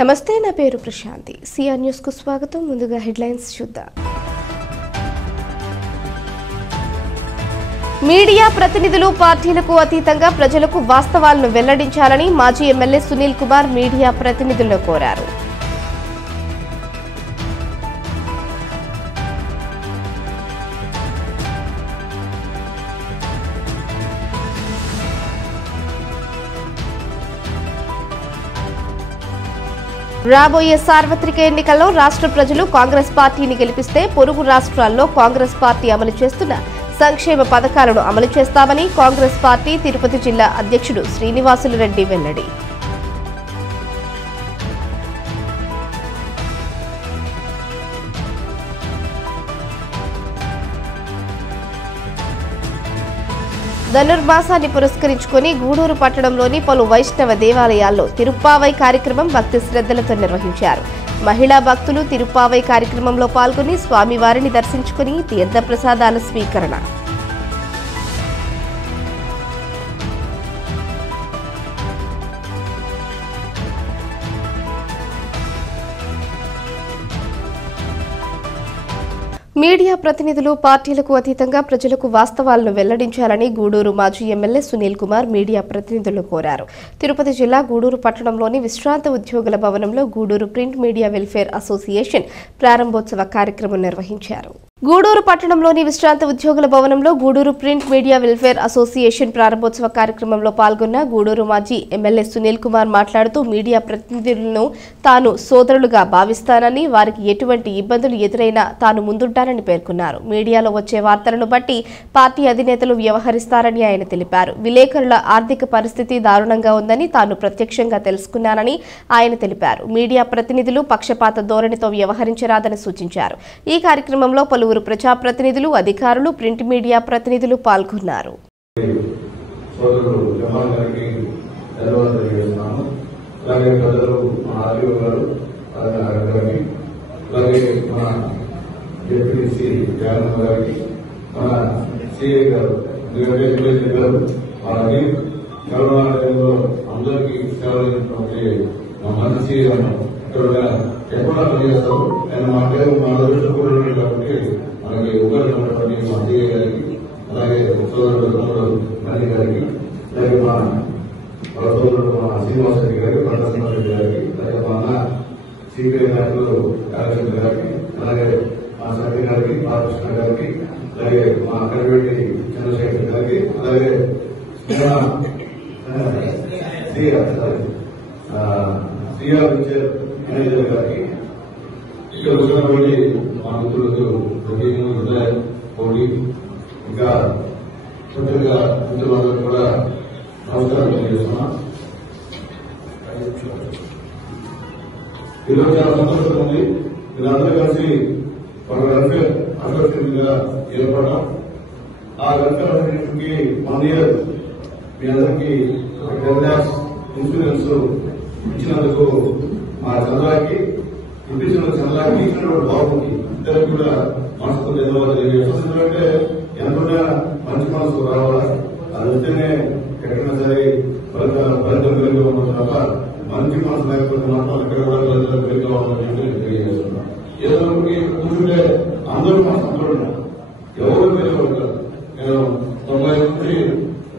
నమస్తే, నా పేరు ప్రశాంతి. సిఆర్ న్యూస్ కు స్వాగతం. ముందుగా హెడ్లైన్స్ చూద్దాం. మీడియా ప్రతినిధులు పార్టీలకు అతీతంగా ప్రజలకు వాస్తవాలను వెల్లడించాలని మాజీ ఎమ్మెల్యే సునీల్ కుమార్ మీడియా ప్రతినిధులను కోరారు. రాబోయే సార్వత్రిక ఎన్నికల్లో రాష్ట్ర ప్రజలు కాంగ్రెస్ పార్టీని గెలిపిస్తే పొరుగు రాష్ట్రాల్లో కాంగ్రెస్ పార్టీ అమలు చేస్తున్న సంక్షేమ పథకాలను అమలు చేస్తామని కాంగ్రెస్ పార్టీ తిరుపతి జిల్లా అధ్యక్షుడు శ్రీనివాసులు రెడ్డి వెల్లడి. ధనుర్మాసాన్ని పురస్కరించుకుని గూడూరు పట్టణంలోని పలు వైష్ణవ దేవాలయాల్లో తిరుప్పావై కార్యక్రమం భక్తి శ్రద్ధలతో నిర్వహించారు. మహిళా భక్తులు తిరుప్పావై కార్యక్రమంలో పాల్గొని స్వామివారిని దర్శించుకుని తీర్థప్రసాదాల స్వీకరణ. మీడియా ప్రతినిధులు పార్టీలకు అతీతంగా ప్రజలకు వాస్తవాలను వెల్లడించాలని గూడూరు మాజీ ఎమ్మెల్యే సునీల్ కుమార్ మీడియా ప్రతినిధులను కోరారు. తిరుపతి జిల్లా గూడూరు పట్టణంలోని విశ్రాంత ఉద్యోగుల భవనంలో Gudur print media welfare association ప్రారంభోత్సవ కార్యక్రమం నిర్వహించారు. గూడూరు పట్టణంలోని విశ్రాంత ఉద్యోగుల భవనంలో Gudur print media welfare association ప్రారంభోత్సవ కార్యక్రమంలో పాల్గొన్న గూడూరు మాజీ ఎమ్మెల్యే సునీల్ కుమార్ మాట్లాడుతూ మీడియా ప్రతినిధులను తాను సోదరులుగా భావిస్తానని, వారికి ఎటువంటి ఇబ్బందులు ఎదురైనా తాను ముందుంటానని పేర్కొన్నారు. మీడియాలో వచ్చే వార్తలను బట్టి పార్టీ అధినేతలు వ్యవహరిస్తారని ఆయన తెలిపారు. విలేకరుల ఆర్థిక పరిస్థితి దారుణంగా ఉందని తాను ప్రత్యక్షంగా తెలుసుకున్నానని ఆయన తెలిపారు. మీడియా ప్రతినిధులు పక్షపాత ధోరణితో వ్యవహరించరాదని సూచించారు. ఈ కార్యక్రమంలో పలువురు ప్రజాప్రతినిధులు, అధికారులు, ప్రింట్ మీడియా ప్రతినిధులు పాల్గొన్నారు. ఎక్కడ పనిచేస్తారు ఆయన మా పేరు మా అదృష్టపూర్వకులు కాబట్టి మనకి ఉపయోగపడినటువంటి మా సీఏ గారికి, అలాగే సోదరుడు మణి గారికి, అలాగే మా సోదరుడు మా శ్రీనివాస రెడ్డి గారికి, ప్రసన్న రెడ్డి గారికి, అలాగే మా అన్న సిపిఐ నాయకులు రాజశేఖర్ గారికి, అలాగే మా సత్య గారికి, బాలకృష్ణ గారికి, అలాగే మా కరివేటి చంద్రశేఖర్ గారికి, అలాగే సిఆర్ మేనేజర్ గారికి, ఇక్కడ వచ్చినటువంటి మా మిత్రులకు కోటి, ఇంకా పత్రికా మిత్రులందరూ కూడా నమస్కారం తెలియజేస్తున్నా. ఈరోజు చాలా సంతోషంగా ఉంది. వీళ్ళందరూ కలిసి ఒక వెల్ఫేర్ అసోసియేషన్ గా ఏర్పడడం. ఆ వెల్ఫేర్ అసోసియేషన్ కి 1 year మీ అందరికీ 10 lakhs ఇన్సూరెన్స్ ఇచ్చినందుకు మా చంద్రాకి ఇచ్చినటువంటి బాబుకి ఇద్దరు కూడా మనసుకు ధన్యవాదాలు తెలియజేస్తాం. ఎందుకంటే ఎంతైనా మంచి మనసు రావాలా, అది వస్తేనే ఎక్కడైనా సరే ఫలితం కలిగి ఉండదు తప్ప మంచి మనసు లేకపోతే మాత్రం ఎక్కడ కూడా ఫలితాలు కలిగి కావాలని చెప్పి తెలియజేస్తున్నాం. ఏదో కూర్చుంటే అందరూ మన సంతోషం, ఎవరు పేరు. నేను 90 నుంచి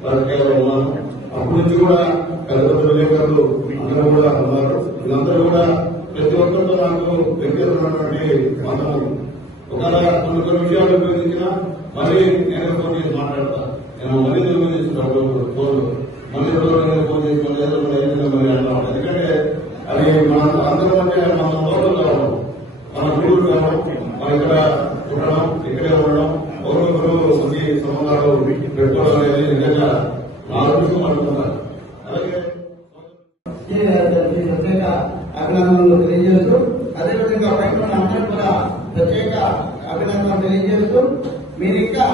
రాజకీయాల్లో ఉన్నాను. అప్పటి నుంచి కూడా పెద్ద పెద్ద విలేకరులు అందరూ కూడా ఉన్నారు. వీళ్ళందరూ కూడా ప్రతి ఒక్కరితో నాకు వ్యక్తిగతమైనటువంటి మతం. ఒకవేళ కొన్ని విషయాలు ఉపయోగించినా మళ్ళీ నేను ఫోన్ చేసి మాట్లాడతా. నేను మళ్ళీ ఫోన్ చేసి ఫోన్ ఫోన్ చేసుకుని మళ్ళీ అంటాం. ఎందుకంటే అది మన అందరం అంటే మన లోపల కావడం, మన గురువులు కావడం, మన ఇక్కడ ఉండడం, ఇక్కడే ఉండడం, ఒకరొకరు మంచి సంబంధాలు పెట్టుకోవడం అనేది నిజంగా నా దృష్టి అనుకుంటాను. అలాగే ప్రత్యేక అభినందనలు తెలియజేస్తూ, అదేవిధంగా బయట అందరూ కూడా ప్రత్యేక అభినందనలు తెలియజేస్తూ, మీరు ఇంకా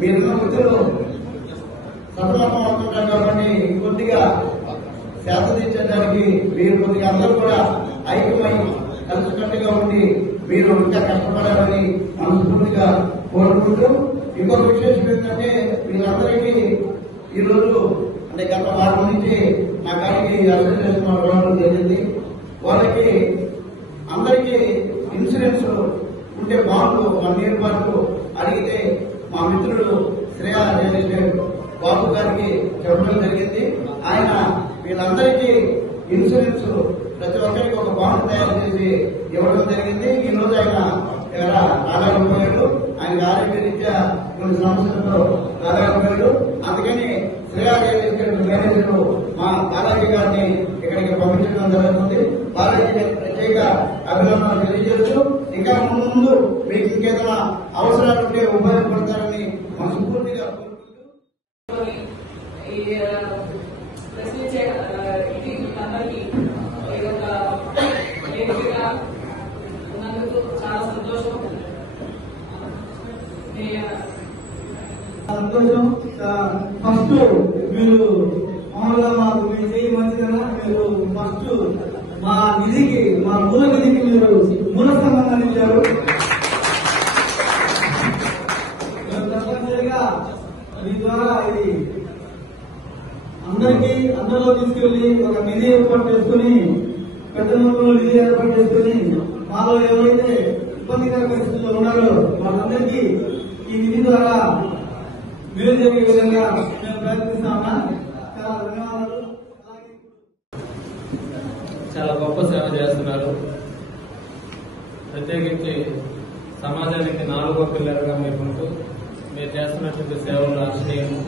మీరున్న వృత్తులు సఫలమవుతుంటారు కాబట్టి కొద్దిగా సేద తీర్చడానికి మీరు కొద్దిగా అందరూ కూడా ఐక్యమై కలిసికట్టుగా ఉండి మీరు ఇంకా కష్టపడాలని మనస్ఫూర్తిగా కోరుకుంటూ, ఇంకొక విశేషం ఏంటంటే వీళ్ళందరికీ ఈ రోజు అంటే గత వారం నుంచి నా కాడికి అసోసియేషన్ రావడం జరిగింది. వాళ్ళకి అందరికీ ఇన్సూరెన్స్ ఉండే బాండ్లు 1 year పాటు అడిగితే మా మిత్రుడు శ్రేయా రియల్ ఎస్టేట్ బాబు గారికి చెప్పడం జరిగింది. ఆయన వీళ్ళందరికీ ఇన్సూరెన్స్ ప్రతి ఒక్కరికి ఒక బాండ్ తయారు చేసి ఇవ్వడం జరిగింది. ఈ రోజు ఆయన రాలేకపోయాడు. ఆయన ఆరోగ్య రీత్యా కొన్ని సమస్యలతో రాలేకపోయాడు. అందుకని శ్రేయా రియల్ ఎస్టేట్ మేనేజర్ మా బాలాజీ గారిని ఇక్కడికి పంపించడం జరుగుతుంది. బాలాజీ ప్రత్యేక అభినందనలు తెలియజేస్తూ ఇంకా ముందు మీకు ఇంకేదైనా అవసరాలు ఉంటే ఉపయోగపడతారని మనస్ఫూర్తిగా చాలా సంతోషం. ఫస్ట్ మీరు మామూలుగా మాకు మీరు చేయి మంచిదన్నా మీరు ఫస్ట్ మా నిధికి మా మూల నిధికి మీరు మూల స్తంభంగా నిలిచారు. తప్పనిసరిగా మీ ద్వారా ఇది అందరిలో తీసుకెళ్లి ఒక నిధి ఏర్పాటు చేసుకుని పెద్ద మొత్తంలో నిధి ఏర్పాటు చేసుకుని మాలో ఎవరైతే ఇబ్బందికర పరిస్థితుల్లో ఉన్నారో వాళ్ళందరికీ ఈ నిధి ద్వారా మేలు జరిగే విధంగా మేము ప్రయత్నిస్తామన్నా. చాలా ధన్యవాదాలు. చాలా గొప్ప సేవ చేస్తున్నారు. ప్రత్యేకించి సమాజానికి 4వ పిల్లలుగా మీరుంటూ మీరు చేస్తున్నటువంటి సేవలు ఆశ్రయము.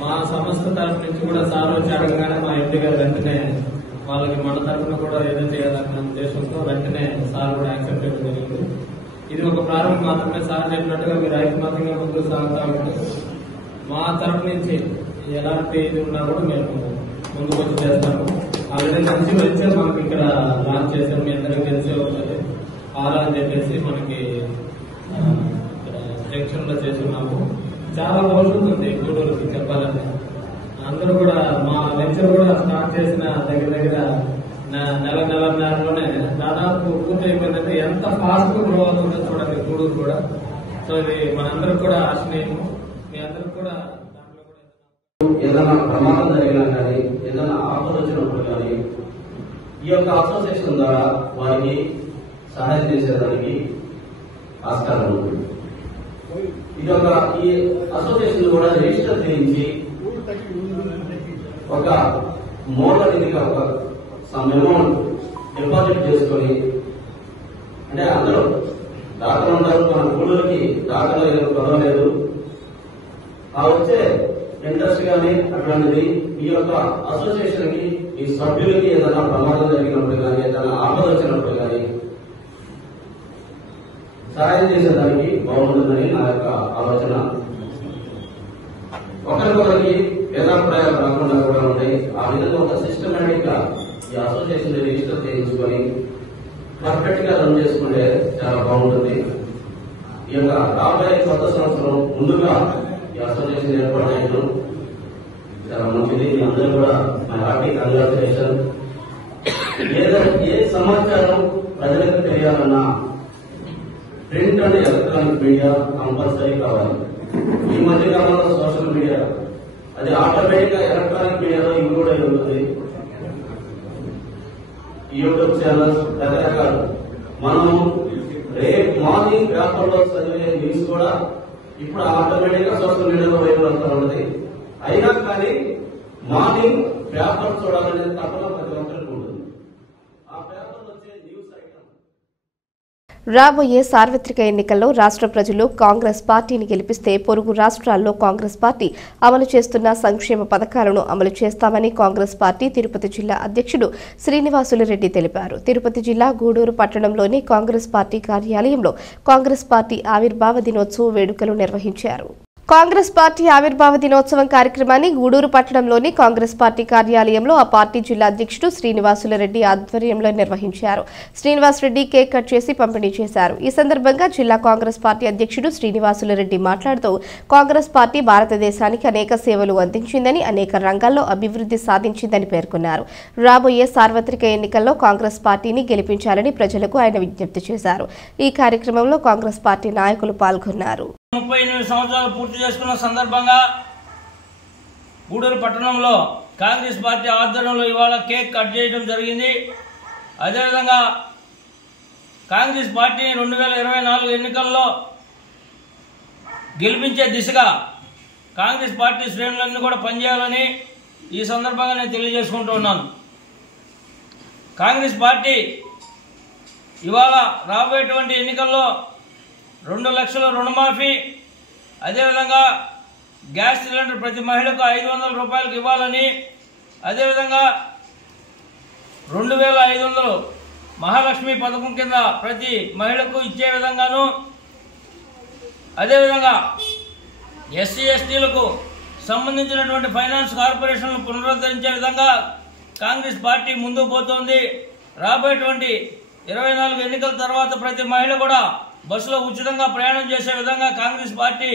మా సంస్థ తరఫు నుంచి కూడా సార్ వచ్చి అడగగానే మా ఇంటి గారు వెంటనే వాళ్ళకి మన తరఫున కూడా ఏదో చేయాలన్న ఉద్దేశంతో వెంటనే సార్ కూడా యాక్సెప్ట్ చేయడం జరిగింది. ఇది ఒక ప్రారంభం మాత్రమే. సార్ చెప్పినట్టుగా మీరు ఐకమత్యంగా ముందుకు సాగుతా ఉంటే మా తరఫు నుంచి ఎలాంటి ఇది ఉన్నా కూడా మేము ముందుకు వచ్చి చేస్తాము. ఆల్రెడీ మంచి వెంచర్ మనకి ఇక్కడ లాంచ్ చేశారు. మీ అందరికీ తెలిసే ఉంటుంది. ఆరా అని చెప్పేసి మనకి జంక్షన్ లో చేస్తున్నాము. చాలా భవిష్యత్తు ఉంది గూడూరుకి చెప్పాలంటే. అందరూ కూడా మా వెంచర్ కూడా స్టార్ట్ చేసిన దగ్గర నెలలోనే దాదాపు పూర్తి అయిపోయిందంటే ఎంత ఫాస్ట్ గా గ్రో అవుతుందో చూడండి గూడూరు కూడా. సో ఇది మనందరికి కూడా ఆశ్రయము. మీ అందరికి కూడా ఏదైనా ప్రమాదం జరిగినా కానీ ఏదైనా ఆపద వచ్చినప్పుడు కానీ ఈ యొక్క అసోసియేషన్ ద్వారా వారికి సహాయం చేసేదానికి ఆస్కారం ఉంటుంది. ఇది ఒక ఈ అసోసియేషన్ కూడా రిజిస్టర్ చేయించి ఒక మూల నిధిగా ఒక సమ్ అమౌంట్ డిపాజిట్ చేసుకొని, అంటే అందరూ దాఖలు ఉంటారు. మన గూడూరుకి దాఖలు పర్వాలేదు. ఆ వచ్చే ఇంట్రెస్ట్ కానీ అటువంటిది ఈ యొక్క అసోసియేషన్ కి ఈ సభ్యులకి ఏదైనా ప్రమాదం జరిగినప్పుడు కానీ ఏదైనా ఆపద వచ్చినప్పుడు కానీ సహాయం చేసేదానికి బాగుంటుందని నా యొక్క ఆలోచన. ఒకరికొకరికి భేదాభిప్రాయాలు రాకుండా కూడా ఉంటాయి. ఆ విధంగా ఒక సిస్టమేటిక్ గా ఈ అసోసియేషన్ రిజిస్టర్ చేయించుకొని పర్ఫెక్ట్ గా రన్ చేసుకుంటే చాలా బాగుంటుంది. ఈ యొక్క రాబోయే కొత్త సంవత్సరం ముందుగా ఈ అసోసియేషన్ ఏర్పాటు చాలా మంచిది. మీ అందరూ కూడా మై హార్టీ కంగ్రాచులేషన్. ఏ సమాచారం ప్రజలకు తెలియాలన్నా print and electronic media compulsory కావాలి. ఈ మధ్య కాలంలో సోషల్ మీడియా అది ఆటోమేటిక్ గా ఎలక్ట్రానిక్ మీడియాలో ఇంక్లూడ్ అయి ఉంటుంది. యూట్యూబ్ ఛానల్స్ రకరకాలు. మనం రేపు మార్నింగ్ పేపర్లో చదివే న్యూస్ కూడా ఇప్పుడు ఆటోమేటిక్ గా సోషల్ మీడియాలో వైపు వస్తూ ఉంటుంది. అయినా కానీ మార్నింగ్ పేపర్ చూడాలనేది తప్పక ప్రతి ఒక్కరికి ఉంటుంది. ఆ పేపర్ వచ్చే న్యూస్ ఐటమ్ రాబోయే సార్వత్రిక ఎన్నికల్లో రాష్ట్ర ప్రజలు కాంగ్రెస్ పార్టీని గెలిపిస్తే పొరుగు రాష్ట్రాల్లో కాంగ్రెస్ పార్టీ అమలు చేస్తున్న సంక్షేమ పథకాలను అమలు చేస్తామని కాంగ్రెస్ పార్టీ తిరుపతి జిల్లా అధ్యక్షుడు శ్రీనివాసులు తెలిపారు. తిరుపతి జిల్లా గూడూరు పట్టణంలోని కాంగ్రెస్ పార్టీ కార్యాలయంలో కాంగ్రెస్ పార్టీ ఆవిర్భావ దినోత్సవ వేడుకలు నిర్వహించారు. కాంగ్రెస్ పార్టీ ఆవిర్భావ దినోత్సవం కార్యక్రమాన్ని గూడూరు పట్టణంలోని కాంగ్రెస్ పార్టీ కార్యాలయంలో ఆ పార్టీ జిల్లా అధ్యక్షుడు శ్రీనివాసులు ఆధ్వర్యంలో నిర్వహించారు. శ్రీనివాసరెడ్డి కేక్ కట్ చేసి పంపిణీ చేశారు. ఈ సందర్భంగా జిల్లా కాంగ్రెస్ పార్టీ అధ్యక్షుడు శ్రీనివాసులు మాట్లాడుతూ కాంగ్రెస్ పార్టీ భారతదేశానికి అనేక సేవలు అందించిందని, అనేక రంగాల్లో అభివృద్ధి సాధించిందని పేర్కొన్నారు. రాబోయే సార్వత్రిక ఎన్నికల్లో కాంగ్రెస్ పార్టీని గెలిపించాలని ప్రజలకు ఆయన విజ్ఞప్తి చేశారు. ఈ కార్యక్రమంలో కాంగ్రెస్ పార్టీ నాయకులు పాల్గొన్నారు. 38 సంవత్సరాలు పూర్తి చేసుకున్న సందర్భంగా గూడూరు పట్టణంలో కాంగ్రెస్ పార్టీ ఆధ్వర్యంలో ఇవాళ కేక్ కట్ చేయడం జరిగింది. అదేవిధంగా కాంగ్రెస్ పార్టీని 2024 ఎన్నికల్లో గెలిపించే దిశగా కాంగ్రెస్ పార్టీ శ్రేణులన్నీ కూడా పనిచేయాలని ఈ సందర్భంగా నేను తెలియజేసుకుంటూ ఉన్నాను. కాంగ్రెస్ పార్టీ ఇవాళ రాబోయేటువంటి ఎన్నికల్లో 2 లక్షల రుణమాఫీ, అదేవిధంగా గ్యాస్ సిలిండర్ ప్రతి మహిళకు 500 రూపాయలకు ఇవ్వాలని, అదేవిధంగా 2500 మహాలక్ష్మి పథకం కింద ప్రతి మహిళకు ఇచ్చే విధంగాను, అదేవిధంగా ఎస్సీ ఎస్టీలకు సంబంధించినటువంటి ఫైనాన్స్ కార్పొరేషన్ను పునరుద్ధరించే విధంగా కాంగ్రెస్ పార్టీ ముందుకు పోతోంది. రాబోయేటువంటి 24 ఎన్నికల తర్వాత ప్రతి మహిళ కూడా బస్సులో ఉచితంగా ప్రయాణం చేసే విధంగా కాంగ్రెస్ పార్టీ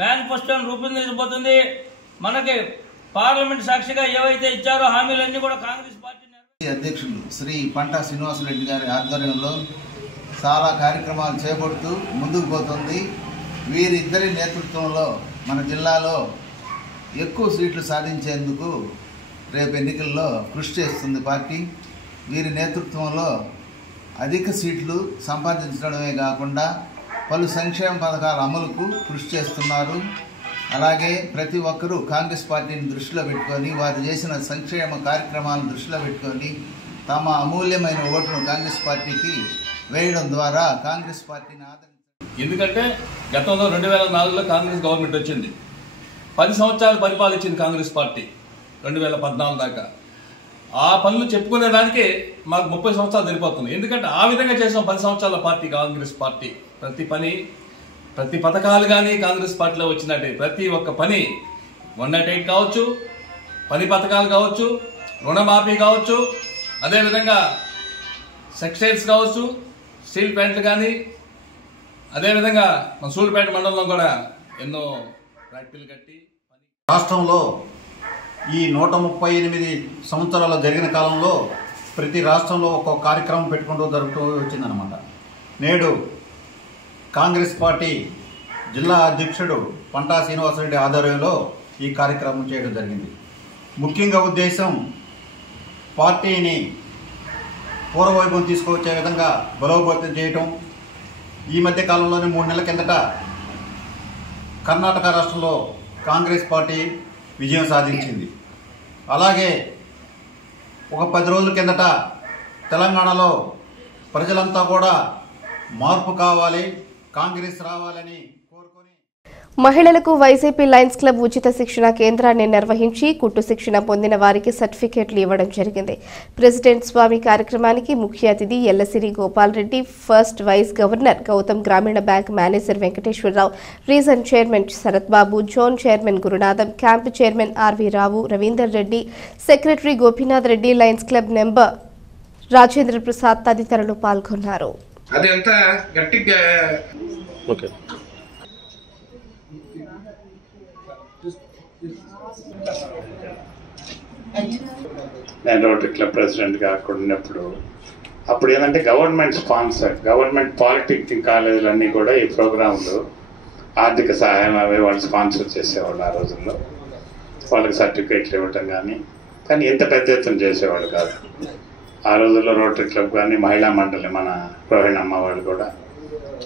మేనిఫెస్టోను రూపొందించబోతుంది. మనకి పార్లమెంట్ సాక్షిగా ఏవైతే ఇచ్చారో హామీలన్నీ కూడా కాంగ్రెస్ పార్టీ అధ్యక్షులు శ్రీ పంటా శ్రీనివాసరెడ్డి గారి ఆధ్వర్యంలో చాలా కార్యక్రమాలు చేపడుతూ ముందుకు పోతుంది. వీరిద్దరి నేతృత్వంలో మన జిల్లాలో ఎక్కువ సీట్లు సాధించేందుకు రేపు ఎన్నికల్లో కృషి చేస్తుంది పార్టీ. వీరి నేతృత్వంలో అధిక సీట్లు సంపాదించడమే కాకుండా పలు సంక్షేమ పథకాల అమలుకు కృషి చేస్తున్నారు. అలాగే ప్రతి ఒక్కరూ కాంగ్రెస్ పార్టీని దృష్టిలో పెట్టుకొని వారు చేసిన సంక్షేమ కార్యక్రమాలను దృష్టిలో పెట్టుకొని తమ అమూల్యమైన ఓటును కాంగ్రెస్ పార్టీకి వేయడం ద్వారా కాంగ్రెస్ పార్టీని ఆదరించారు. ఎందుకంటే గతంలో 2004లో కాంగ్రెస్ గవర్నమెంట్ వచ్చింది. 10 సంవత్సరాలు పరిపాలించింది కాంగ్రెస్ పార్టీ 2014 దాకా. ఆ పనులు చెప్పుకునే దానికి మాకు 30 సంవత్సరాలు సరిపోతుంది. ఎందుకంటే ఆ విధంగా చేసాం 10 సంవత్సరాల పార్టీ కాంగ్రెస్ పార్టీ. ప్రతి పథకాలు కానీ కాంగ్రెస్ పార్టీలో వచ్చినట్టే ప్రతి ఒక్క పని 108 కావచ్చు, పని పథకాలు కావచ్చు, రుణమాఫీ కావచ్చు, అదేవిధంగా సెక్షన్స్ కావచ్చు, స్టీల్ ప్లాంట్లు కానీ, అదేవిధంగా మన సూళ్ళుపేట మండలంలో కూడా ఎన్నో ఫ్యాక్టరీలు కట్టి రాష్ట్రంలో ఈ 138 సంవత్సరాలు జరిగిన కాలంలో ప్రతి రాష్ట్రంలో ఒక్కొక్క కార్యక్రమం పెట్టుకుంటూ జరుగుతూ వచ్చిందనమాట. నేడు కాంగ్రెస్ పార్టీ జిల్లా అధ్యక్షుడు పంటా శ్రీనివాసరెడ్డి ఆధ్వర్యంలో ఈ కార్యక్రమం చేయడం జరిగింది. ముఖ్యంగా ఉద్దేశం పార్టీని పూర్వవైభవం తీసుకువచ్చే విధంగా బలోపేతం చేయటం. ఈ మధ్య కాలంలోనే 3 నెలల కిందట కర్ణాటక రాష్ట్రంలో కాంగ్రెస్ పార్టీ విజయం సాధించింది. అలాగే ఒక 10 రోజుల కిందట తెలంగాణలో ప్రజలంతా కూడా మార్పు కావాలి, కాంగ్రెస్ రావాలని కోరుకొని మహిళలకు వైసీపీ లయన్స్ క్లబ్ ఉచిత శిక్షణ కేంద్రాన్ని నిర్వహించి కుట్టు శిక్షణ పొందిన వారికి సర్టిఫికేట్లు ఇవ్వడం జరిగింది. ప్రెసిడెంట్ స్వామి కార్యక్రమానికి ముఖ్య అతిథి Yellasiri Gopal Reddy, first vice governor Gautam, గ్రామీణ bank manager Venkateswararao, region chairman Sarath Babu, zone chairman Gurunatham, camp chairman RV Rao, Ravinder Reddy, secretary Gopinath Reddy, Lions Club number Rajendra Prasad తదితరులు పాల్గొన్నారు. నేను రోటరీ క్లబ్ ప్రెసిడెంట్గా అక్కడ ఉన్నప్పుడు అప్పుడు ఏంటంటే గవర్నమెంట్ స్పాన్సర్, గవర్నమెంట్ పాలిటెక్నిక్ కాలేజీలన్నీ కూడా ఈ ప్రోగ్రాంలు ఆర్థిక సహాయం అవి వాళ్ళు స్పాన్సర్ చేసేవాళ్ళు. ఆ రోజుల్లో వాళ్ళకి సర్టిఫికేట్లు ఇవ్వటం కానీ ఎంత పెద్ద ఎత్తున చేసేవాళ్ళు కాదు. ఆ రోజుల్లో రోటరీ క్లబ్ కానీ మహిళా మండలి మన రోహిణమ్మ వాళ్ళు కూడా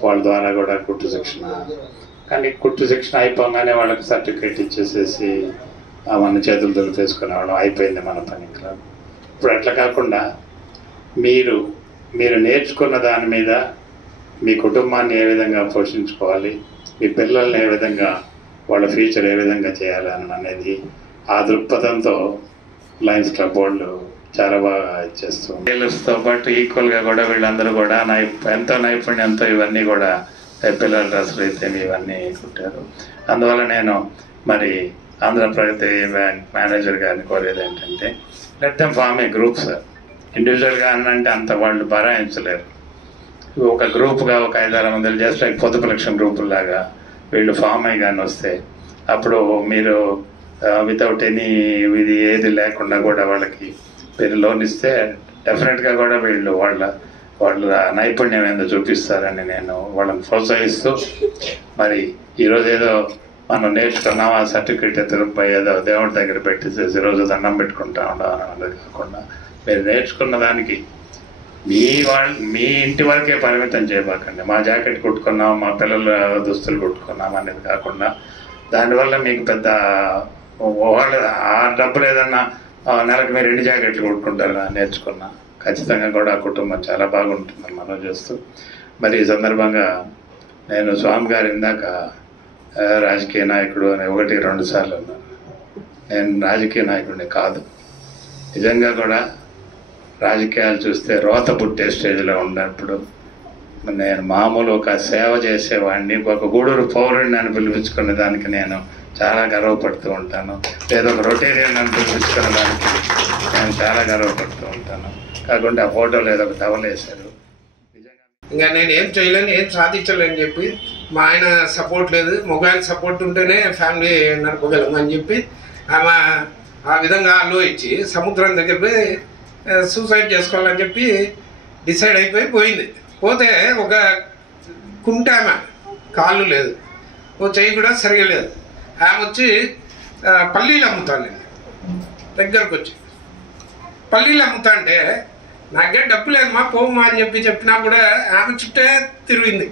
వాళ్ళ ద్వారా కూడా కుట్టు శిక్షణ, కానీ కుట్టు శిక్షణ అయిపోగానే వాళ్ళకి సర్టిఫికేట్ ఇచ్చేసేసి మన చేతులు తీసుకునేవాళ్ళం, అయిపోయింది మన పని. ఇప్పుడు అట్లా కాకుండా మీరు నేర్చుకున్న దాని మీద మీ కుటుంబాన్ని ఏ విధంగా పోషించుకోవాలి, మీ పిల్లల్ని ఏ విధంగా వాళ్ళ ఫ్యూచర్ ఏ విధంగా చేయాలి అనేది ఆ దృక్పథంతో లయన్స్ క్లబ్ వాళ్ళు చాలా బాగా ఇచ్చేస్తాం. టైలర్స్తో పాటు ఈక్వల్గా కూడా వీళ్ళందరూ కూడా ఎంతో నైపుణ్యంతో ఇవన్నీ కూడా పిల్లల డ్రెస్సులు అయితే ఇవన్నీ కుట్టారు. అందువల్ల నేను మరి ఆంధ్రప్రగతి బ్యాంక్ మేనేజర్ గారిని కోరేది ఏంటంటే let them form a group sir. ఇండివిజువల్గా అంటే అంత వాళ్ళు భరాయించలేరు. ఒక గ్రూప్గా ఒక 5-6 మంది జస్ట్ లైక్ పొదుపు లక్షణ గ్రూపుల్లాగా వీళ్ళు ఫామ్ అయ్యి కానీ వస్తే అప్పుడు మీరు వితౌట్ ఎనీ ఇది ఏది లేకుండా కూడా వాళ్ళకి మీరు లోన్ ఇస్తే డెఫినెట్గా కూడా వీళ్ళు వాళ్ళ నైపుణ్యం ఏందో చూపిస్తారని నేను వాళ్ళని ప్రోత్సహిస్తూ మరి ఈరోజు ఏదో మనం నేర్చుకున్నాం ఆ సర్టిఫికేట్ ఎత్తుకుపోయి ఏదో దేవుడి దగ్గర పెట్టేసేసి రోజు దండం పెట్టుకుంటా ఉండాలి అన్నది కాకుండా మీరు నేర్చుకున్న దానికి మీ ఇంటి వరకే పరిమితం చేయబాకండి. మా జాకెట్ కుట్టుకున్నాం, మా పిల్లల దుస్తులు కుట్టుకున్నాం అనేది కాకుండా దానివల్ల మీకు పెద్ద వాళ్ళు ఆ డబ్బులు ఏదన్నా నెలకు మీరు 2 జాకెట్లు కుట్టుకుంటారు నేర్చుకున్నా ఖచ్చితంగా కూడా ఆ కుటుంబం చాలా బాగుంటుందని మనం చేస్తూ మరి ఈ సందర్భంగా నేను స్వామి గారు ఇందాక రాజకీయ నాయకుడు అని 1-2 సార్లు అన్నాను. నేను రాజకీయ నాయకుడిని కాదు. నిజంగా కూడా రాజకీయాలు చూస్తే రోత పుట్టే స్టేజ్లో ఉన్నప్పుడు నేను మామూలు ఒక సేవ చేసేవాడిని, ఒక గూడూరు పౌరుడిని అని పిలిపించుకునే దానికి నేను చాలా గర్వపడుతూ ఉంటాను. లేదా ఒక రొటేరియన్ అని పిలిపించుకునే దానికి నేను చాలా గర్వపడుతూ ఉంటాను. కాకుండా ఆ ఫోటోలో ఏదో ఒక టవలేశారు. ఇంకా నేను ఏం చేయలేను, ఏం సాధించలేని చెప్పి మా ఆయన సపోర్ట్ లేదు, మొబైల్ సపోర్ట్ ఉంటేనే ఫ్యామిలీ నడపగలం అని చెప్పి ఆమె ఆ విధంగా ఆలోచించి సముద్రం దగ్గర పోయి సూసైడ్ చేసుకోవాలని చెప్పి డిసైడ్ అయిపోయి పోయింది. పోతే ఒక కుంట ఆమె కాళ్ళు లేదు, ఓ చెయ్యి కూడా సరిగా లేదు. ఆమె వచ్చి పల్లీలు అమ్ముతాను దగ్గరకు వచ్చి పల్లీలు అమ్ముతా అంటే నాకే డబ్బు లేదు మా పోమ్మా అని చెప్పినా కూడా ఆమె చుట్టే తిరిగింది.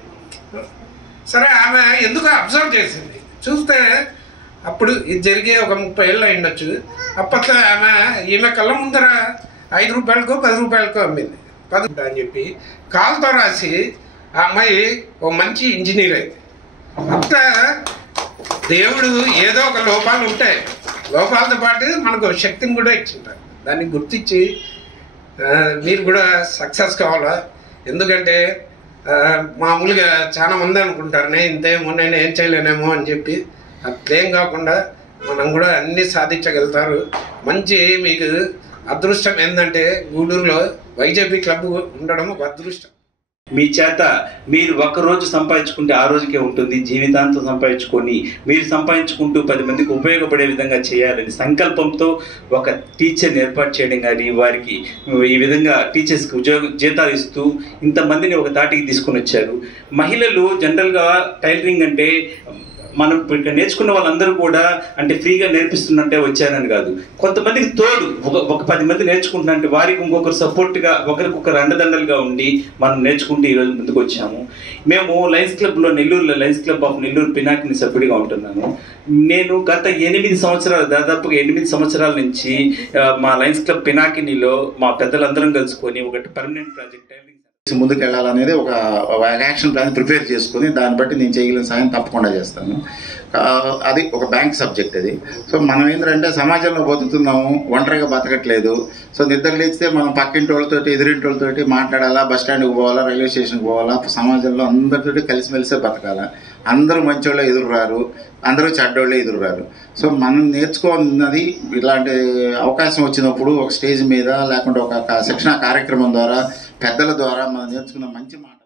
సరే ఆమె ఎందుకు అబ్జర్వ్ చేసింది, చూస్తే అప్పుడు ఇది జరిగే ఒక 30 ఏళ్ళు అయిండొచ్చు. అప్పట్లో ఆమె ఈమె కళ్ళ ముందర 5 రూపాయలకో 10 రూపాయలకో అమ్మింది. 10 అని చెప్పి కాలుతో రాసి ఆ అమ్మాయి ఓ మంచి ఇంజనీర్ అయింది. అంతా దేవుడు ఏదో ఒక లోపాలు ఉంటాయి, లోపాలతో పాటు మనకు శక్తిని కూడా ఇచ్చింటారు. దాన్ని గుర్తించి మీరు కూడా సక్సెస్ కావాలా. ఎందుకంటే మామూలుగా చాలా మంది అనుకుంటారు నేను ఏం చేయలేనేమో అని చెప్పి. అట్లేం కాకుండా మనం కూడా అన్నీ సాధించగలుగుతారు. మంచి మీకు అదృష్టం ఏంటంటే గూడూరులో వైజేపీ క్లబ్ ఉండడం ఒక అదృష్టం. మీ చేత మీరు ఒక్కరోజు సంపాదించుకుంటే ఆ రోజుకే ఉంటుంది, జీవితాంతం సంపాదించుకొని మీరు సంపాదించుకుంటూ 10 మందికి ఉపయోగపడే విధంగా చేయాలని సంకల్పంతో ఒక టీచర్ని ఏర్పాటు చేయడం కానీ, వారికి ఈ విధంగా టీచర్స్కి జీతాలు ఇస్తూ ఇంతమందిని ఒక తాటికి తీసుకుని వచ్చారు. మహిళలు జనరల్గా టైలరింగ్ అంటే మనం ఇక్కడ నేర్చుకున్న వాళ్ళందరూ కూడా అంటే ఫ్రీగా నేర్పిస్తున్నట్టే వచ్చారని కాదు, కొంతమందికి తోడు ఒక 10 మంది నేర్చుకుంటున్నట్టు వారికి ఇంకొకరు సపోర్ట్గా ఒకరికొకరు అండదండలుగా ఉండి మనం నేర్చుకుంటూ ఈరోజు ముందుకు వచ్చాము. మేము లయన్స్ క్లబ్లో నెల్లూరులో Lions club of Nellore Pinakini సభ్యుడిగా ఉంటున్నాను. నేను గత 8 సంవత్సరాలు దాదాపుగా 8 సంవత్సరాల నుంచి మా లయన్స్ క్లబ్ పినాకినిలో మా పెద్దలందరం కలుసుకొని ఒకటి పర్మనెంట్ ప్రాజెక్ట్ ముందుకు వెళ్ళాలనేది ఒక యాక్షన్ ప్లాన్ ప్రిపేర్ చేసుకుని దాన్ని బట్టి నేను చేయగలిగిన సాయం తప్పకుండా చేస్తాను. అది ఒక బ్యాంక్ సబ్జెక్ట్ అది. సో మనం ఏంటంటే సమాజంలో బతుకుతున్నాము, ఒంటరిగా బతకట్లేదు. సో నిద్ర లేస్తే మనం పక్కింటి వాళ్ళతోటి ఎదురింటి వాళ్ళతోటి మాట్లాడాలా, బస్ స్టాండ్కి పోవాలా, రైల్వే స్టేషన్కి పోవాలా, సమాజంలో అందరితోటి కలిసిమెలిసే బతకాలా. అందరూ మంచోళ్ళే ఎదురు రారు, అందరూ చెడ్డోళ్ళే ఎదురు రారు. సో మనం నేర్చుకున్నది ఇలాంటి అవకాశం వచ్చినప్పుడు ఒక స్టేజ్ మీద లేకుంటే ఒక శిక్షణ కార్యక్రమం ద్వారా పెద్దల ద్వారా మనం నేర్చుకున్న మంచి మాట.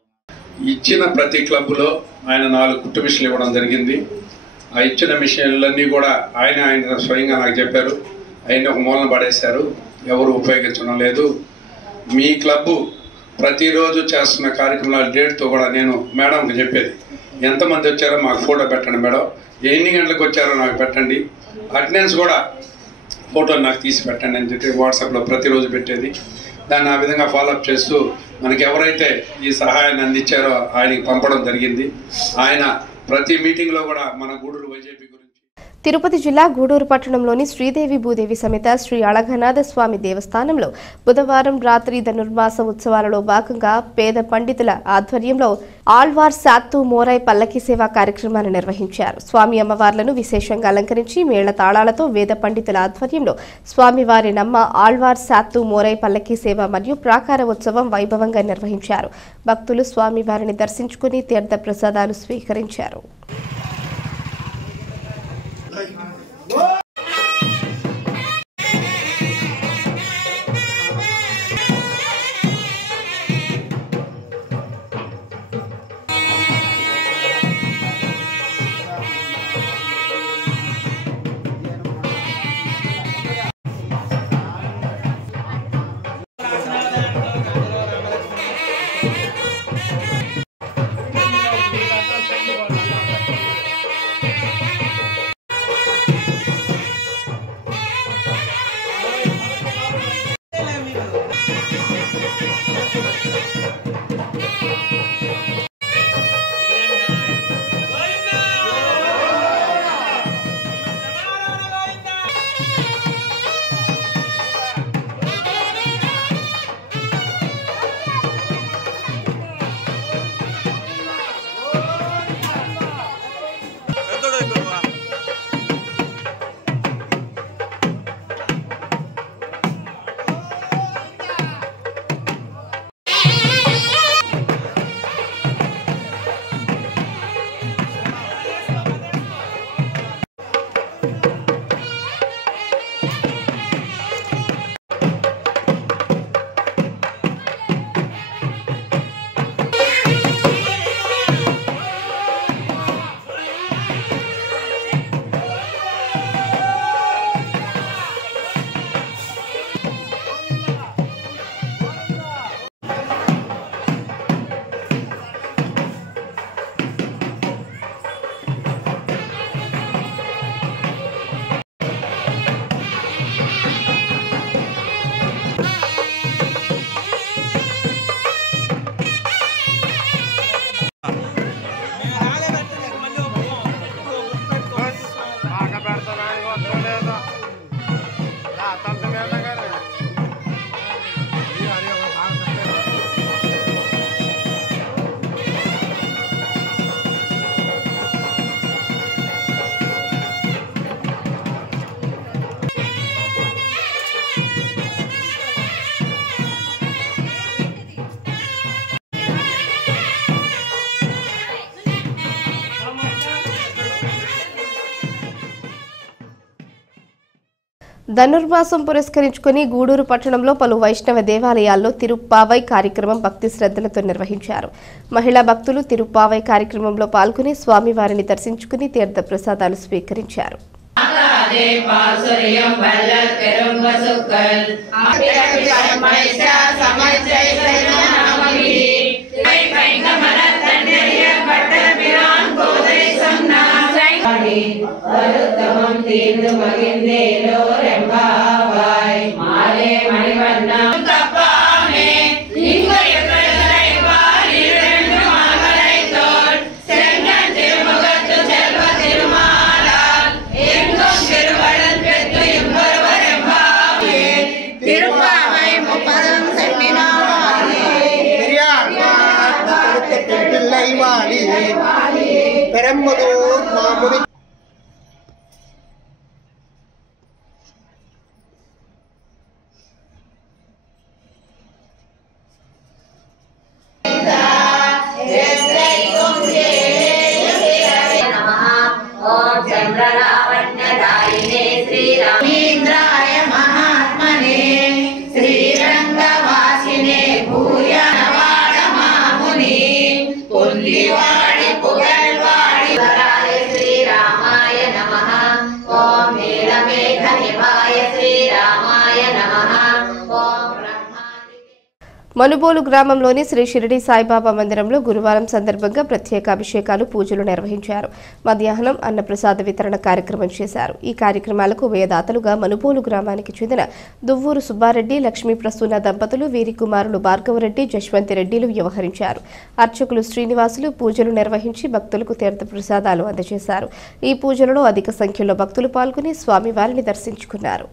ఇచ్చిన ప్రతి క్లబ్లో ఆయన 4 కుట్టు మిషన్లు ఇవ్వడం జరిగింది. ఆ ఇచ్చిన మిషన్లన్నీ కూడా ఆయన స్వయంగా నాకు చెప్పారు. ఆయన ఒక మూలన పడేశారు, ఎవరు ఉపయోగించడం లేదు. మీ క్లబ్బు ప్రతిరోజు చేస్తున్న కార్యక్రమాల డేట్తో కూడా నేను మేడంకి చెప్పేది, ఎంతమంది వచ్చారో మాకు ఫోటో పెట్టండి మేడం, ఎన్ని గంటలకు వచ్చారో నాకు పెట్టండి, అటెండెన్స్ కూడా ఫోటోలు నాకు తీసి పెట్టండి అని చెప్పి వాట్సాప్లో ప్రతిరోజు పెట్టేది. దాన్ని ఆ విధంగా ఫాలోఅప్ చేస్తూ మనకి ఎవరైతే ఈ సహాయాన్ని అందించారో ఆయనకి పంపడం జరిగింది. ఆయన ప్రతి మీటింగ్లో కూడా మన గూడూరు వైజేపీ గురించి. తిరుపతి జిల్లా గూడూరు పట్టణంలోని శ్రీదేవి భూదేవి సమేత శ్రీ అళఘనాథ స్వామి దేవస్థానంలో బుధవారం రాత్రి ధనుర్మాస ఉత్సవాలలో భాగంగా పేద పండితుల ఆధ్వర్యంలో ఆళ్వార్ సాత్తు మోరాయ్ పల్లకి సేవా కార్యక్రమాన్ని నిర్వహించారు. స్వామి అమ్మవార్లను విశేషంగా అలంకరించి మేళ తాళాలతో వేద పండితుల ఆధ్వర్యంలో స్వామివారి నమ్మ ఆళ్వార్ సాత్తు మోరాయ్ పల్లకి సేవ మరియు ప్రాకార ఉత్సవం వైభవంగా నిర్వహించారు. భక్తులు స్వామివారిని దర్శించుకుని తీర్థ ప్రసాదాలు స్వీకరించారు. ధనుర్మాసం పురస్కరించుకుని గూడూరు పట్టణంలో పలు వైష్ణవ దేవాలయాల్లో తిరుప్పావై కార్యక్రమం భక్తి శ్రద్ధలతో నిర్వహించారు. మహిళా భక్తులు తిరుప్పావై కార్యక్రమంలో పాల్గొని స్వామివారిని దర్శించుకుని తీర్థ ప్రసాదాలు స్వీకరించారు. మనుబోలు గ్రామంలోని శ్రీ షిరిడి సాయిబాబా మందిరంలో గురువారం సందర్భంగా ప్రత్యేక అభిషేకాలు పూజలు నిర్వహించారు. మధ్యాహ్నం అన్నప్రసాద వితరణ కార్యక్రమం చేశారు. ఈ కార్యక్రమాలకు ఉభయదాతలుగా మనుబోలు గ్రామానికి చెందిన దువ్వూరు సుబ్బారెడ్డి, లక్ష్మీ ప్రసూన దంపతులు, వీరి కుమారులు భార్గవరెడ్డి, జశ్వంతిరెడ్డిలు వ్యవహరించారు. అర్చకులు శ్రీనివాసులు పూజలు నిర్వహించి భక్తులకు తీర్థ ప్రసాదాలు అందజేశారు. ఈ పూజలలో అధిక సంఖ్యలో భక్తులు పాల్గొని స్వామివారిని దర్శించుకున్నారు.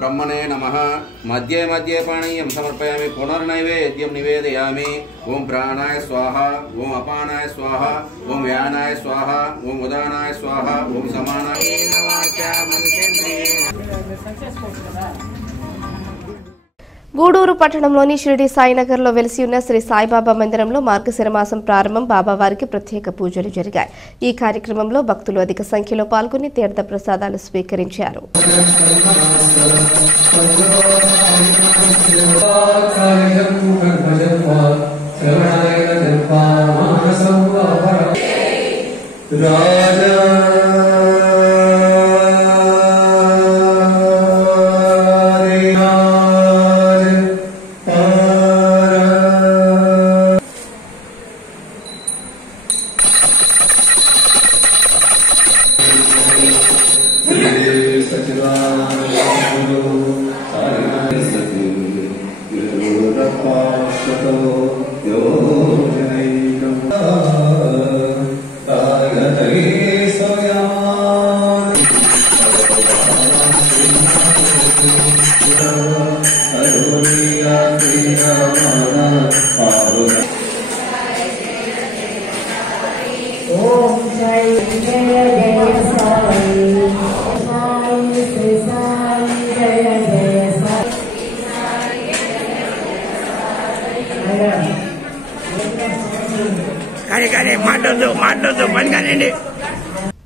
ब्रह्मणे नमः मध्ये मध्ये पानीयं समर्पयामि पुनर्नैवेद्यं निवेदयामि ओम प्राणाय स्वाहा ओम अपानाय स्वाहा ओम व्यानाय स्वाहा ओम उदानाय स्वाहा ओम समानाय గూడూరు పట్టణంలోని షిరిడి సాయినగర్లో వెలిసి ఉన్న శ్రీ సాయిబాబా మందిరంలో మార్గశిర మాసం ప్రారంభం బాబావారికి ప్రత్యేక పూజలు జరిగాయి. ఈ కార్యక్రమంలో భక్తులు అధిక సంఖ్యలో పాల్గొని తీర్థ ప్రసాదాలు స్వీకరించారు. మాట్లాడద్దు పని కానివ్వండి.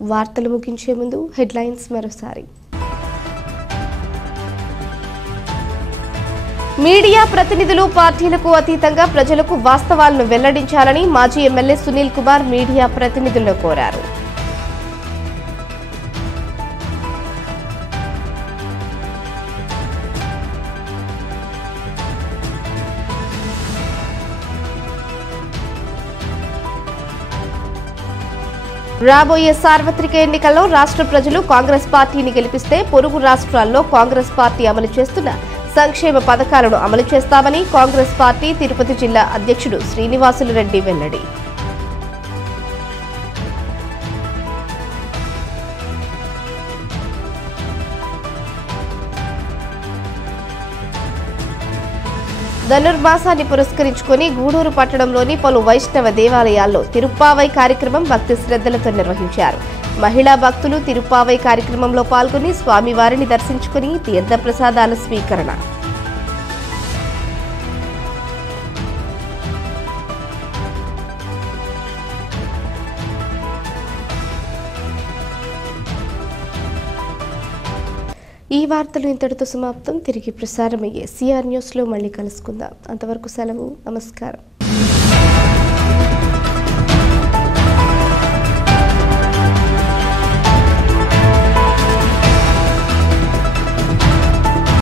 వార్తలు ముగించే ముందు హెడ్లైన్స్ మరోసారి. మీడియా ప్రతినిధులు పార్టీలకు అతీతంగా ప్రజలకు వాస్తవాలను వెల్లడించాలని మాజీ ఎమ్మెల్యే సునీల్ కుమార్ మీడియా ప్రతినిధులను కోరారు. రాబోయే సార్వత్రిక ఎన్నికల్లో రాష్ట్ర ప్రజలు కాంగ్రెస్ పార్టీని గెలిపిస్తే పొరుగు రాష్ట్రాల్లో కాంగ్రెస్ పార్టీ అమలు చేస్తున్న సంక్షేమ పథకాలను అమలు చేస్తామని కాంగ్రెస్ పార్టీ తిరుపతి జిల్లా అధ్యక్షుడు శ్రీనివాసులు రెడ్డి వెల్లడి. ధనుర్మాసాన్ని పురస్కరించుకుని గూడూరు పట్టణంలోని పలు వైష్ణవ దేవాలయాల్లో తిరుప్పావై కార్యక్రమం భక్తి శ్రద్ధలతో నిర్వహించారు. మహిళా భక్తులు తిరుప్పావై కార్యక్రమంలో పాల్గొని స్వామివారిని దర్శించుకుని తీర్థప్రసాదాల స్వీకరణ. ఈ వార్తలు ఇంతటితో సమాప్తం. తిరిగి ప్రసారమయ్యే సిఆర్ న్యూస్లో మళ్ళీ కలుసుకుందాం. అంతవరకు సెలవు. నమస్కారం.